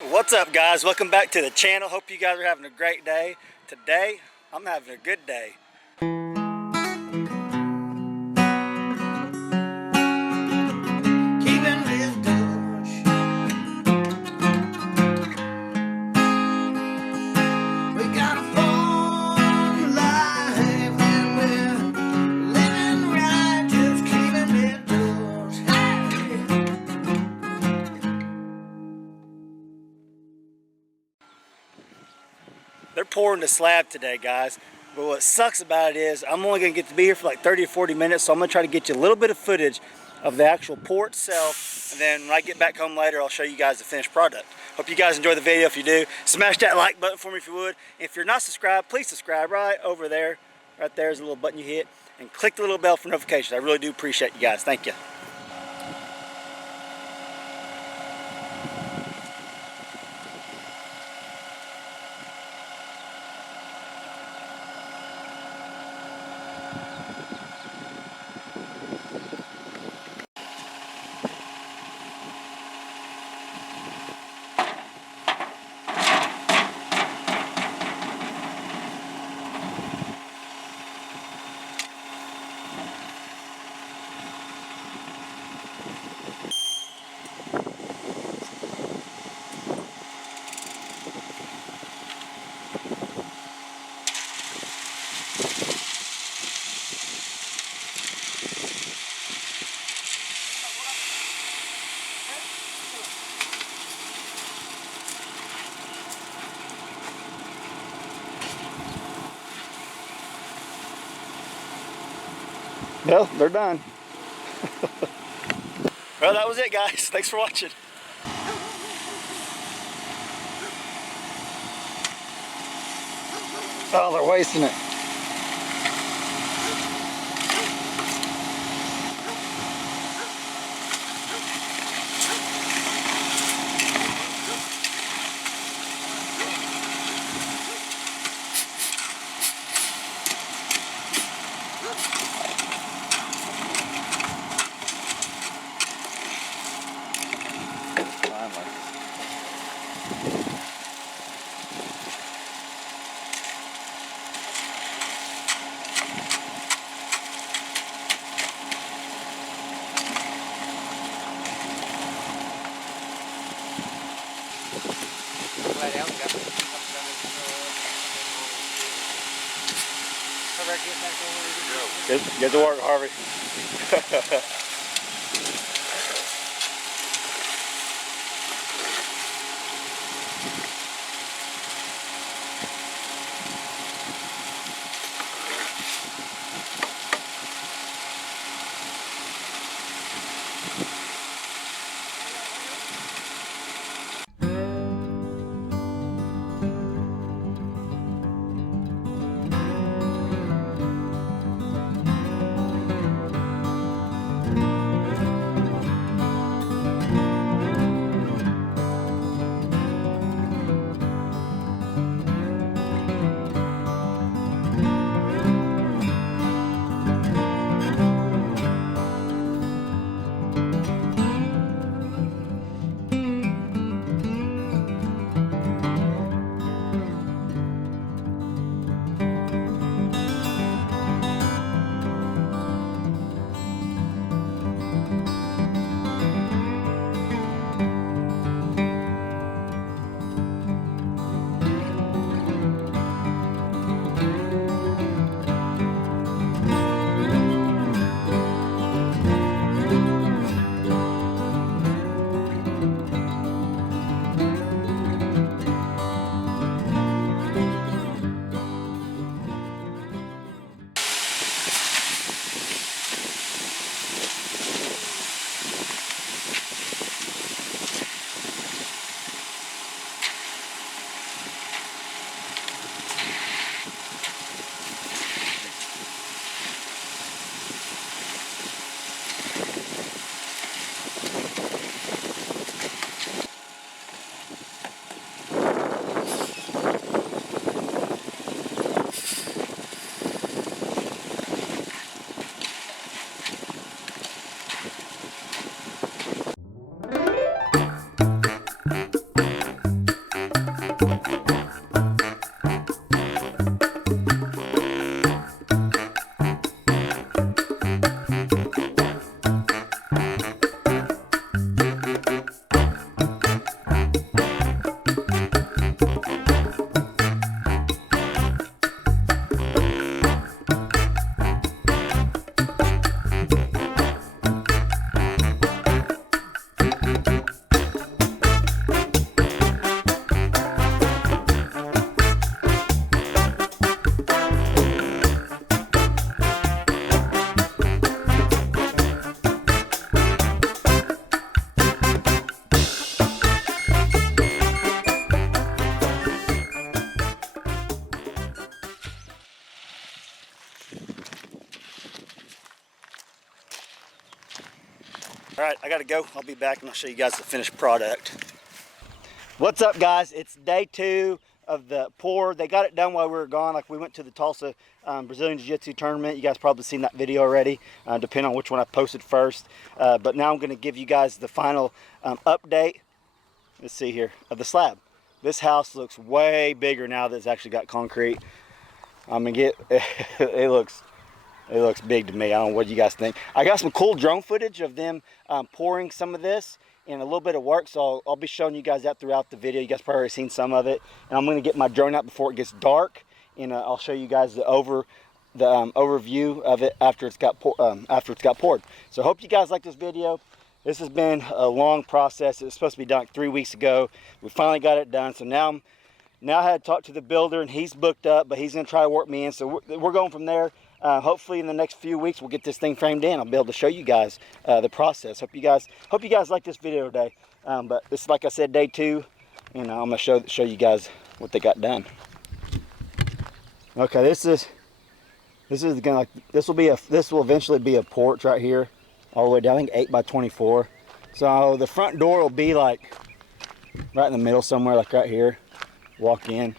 What's up, guys? Welcome back to the channel. Hope you guys are having a great day. Today I'm having a good day. They're pouring the slab today, guys. But what sucks about it is I'm only going to get to be here for like 30 or 40 minutes, so I'm going to try to get you a little bit of footage of the actual pour itself, and then when I get back home later, I'll show you guys the finished product. Hope you guys enjoy the video. If you do, smash that like button for me if you would. If you're not subscribed, please subscribe right over there. Right there's a little button you hit, and click the little bell for notifications. I really do appreciate you guys. Thank you. Well, they're done. Well, that was it, guys. Thanks for watching. Oh, they're wasting it. Get to work, Harvey. I gotta go. I'll be back and I'll show you guys the finished product. What's up, guys? It's day 2 of the pour. They got it done while we were gone. Like, we went to the Tulsa Brazilian Jiu-Jitsu tournament. You guys probably seen that video already, depending on which one I posted first. But now I'm going to give you guys the final update. Let's see here, of the slab. This house looks way bigger now that it's actually got concrete. I'm gonna get it looks big to me. I don't know what you guys think. I got some cool drone footage of them pouring some of this and a little bit of work, so I'll be showing you guys that throughout the video. You guys probably already seen some of it, and I'm going to get my drone out before it gets dark, and I'll show you guys the overview of it after it's got poured. So I hope you guys like this video. This has been a long process. It was supposed to be done like 3 weeks ago. We finally got it done. So now I had to talk to the builder, and he's booked up, but he's going to try to work me in. So we're going from there. Hopefully in the next few weeks we'll get this thing framed in. I'll be able to show you guys the process. Hope you guys like this video today. But this is, like I said, day 2, and I'm going to show you guys what they got done. Okay, this will eventually be a porch right here, all the way down. I think 8 by 24. So the front door will be like right in the middle somewhere, like right here. Walk in,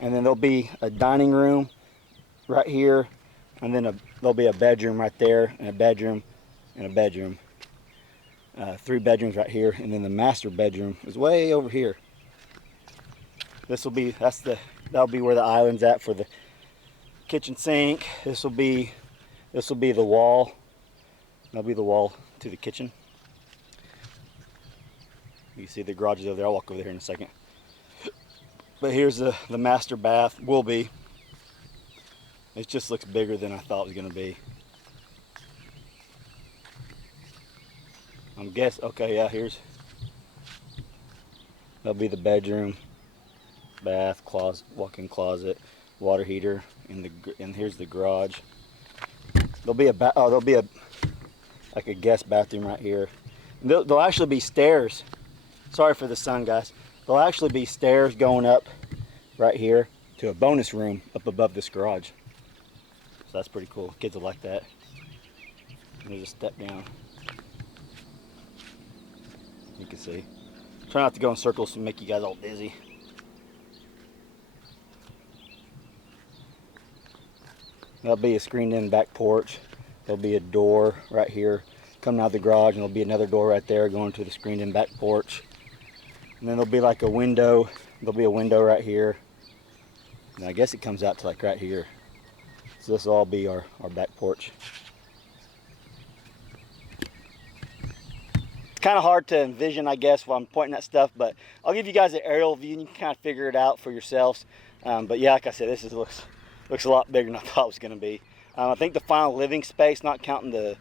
and then there'll be a dining room right here, and then there'll be a bedroom right there, and a bedroom, and a bedroom. 3 bedrooms right here, and then the master bedroom is way over here. That'll be where the island's at for the kitchen sink. This will be the wall. That'll be the wall to the kitchen. You see the garage is over there. I'll walk over there in a second. But here's the master bath. Will be. It just looks bigger than I thought it was going to be. I'm guessing. Okay, yeah. That'll be the bedroom, bath, closet, walk-in closet, water heater, and here's the garage. There'll be like a guest bathroom right here. And there'll actually be stairs. Sorry for the sun, guys. There'll actually be stairs going up right here to a bonus room up above this garage. So that's pretty cool. Kids will like that. And there's a step down. You can see. Try not to go in circles to make you guys all dizzy. There'll be a screened-in back porch. There'll be a door right here coming out of the garage, and there'll be another door right there going to the screened-in back porch. And then there'll be like a window. There'll be a window right here. And I guess it comes out to like right here. So this will all be our back porch. It's kind of hard to envision, I guess, while I'm pointing at stuff, but I'll give you guys an aerial view and you can kind of figure it out for yourselves. But yeah, like I said, this looks a lot bigger than I thought it was going to be. I think the final living space, not counting the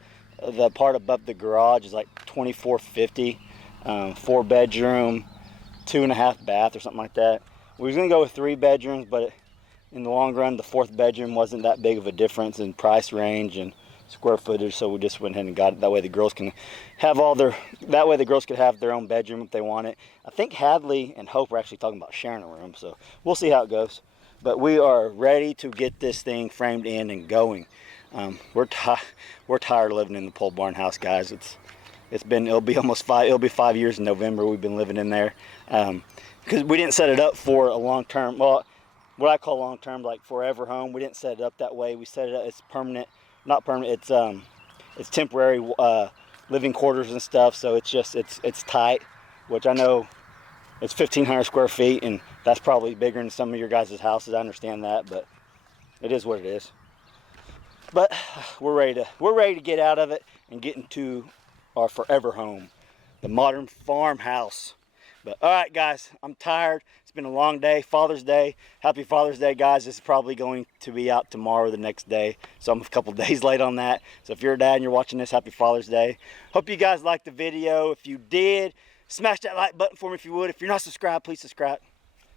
part above the garage, is like 2450. 4 bedroom, 2.5 bath or something like that. We was gonna go with 3 bedrooms, but in the long run, the 4th bedroom wasn't that big of a difference in price range and square footage, so we just went ahead and got it. That way the girls can have could have their own bedroom if they want it. I think Hadley and Hope are actually talking about sharing a room, so we'll see how it goes. But we are ready to get this thing framed in and going. We're tired of living in the pole barn house, guys. It'll be 5 years in November we've been living in there, because we didn't set it up for a long-term, well, what I call long-term, like forever home. We didn't set it up that way. We set it up, it's permanent, not permanent, it's temporary living quarters and stuff, so it's tight, which I know it's 1,500 square feet, and that's probably bigger than some of your guys' houses. I understand that, but it is what it is. But we're ready to get out of it and get into our forever home, the modern farmhouse. But all right, guys, I'm tired. It's been a long day. Father's Day. Happy Father's Day, guys. This is probably going to be out tomorrow or the next day, so I'm a couple days late on that. So if you're a dad and you're watching this, happy Father's Day. Hope you guys liked the video. If you did, smash that like button for me if you would. If you're not subscribed, please subscribe.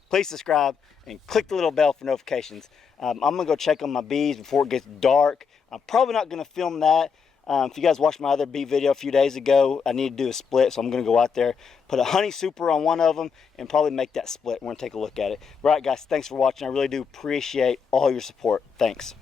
Please subscribe and click the little bell for notifications. I'm gonna go check on my bees before it gets dark. I'm probably not gonna film that. If you guys watched my other bee video a few days ago, I need to do a split, so I'm going to go out there, put a honey super on one of them, and probably make that split. We're going to take a look at it. All right, guys, thanks for watching. I really do appreciate all your support. Thanks.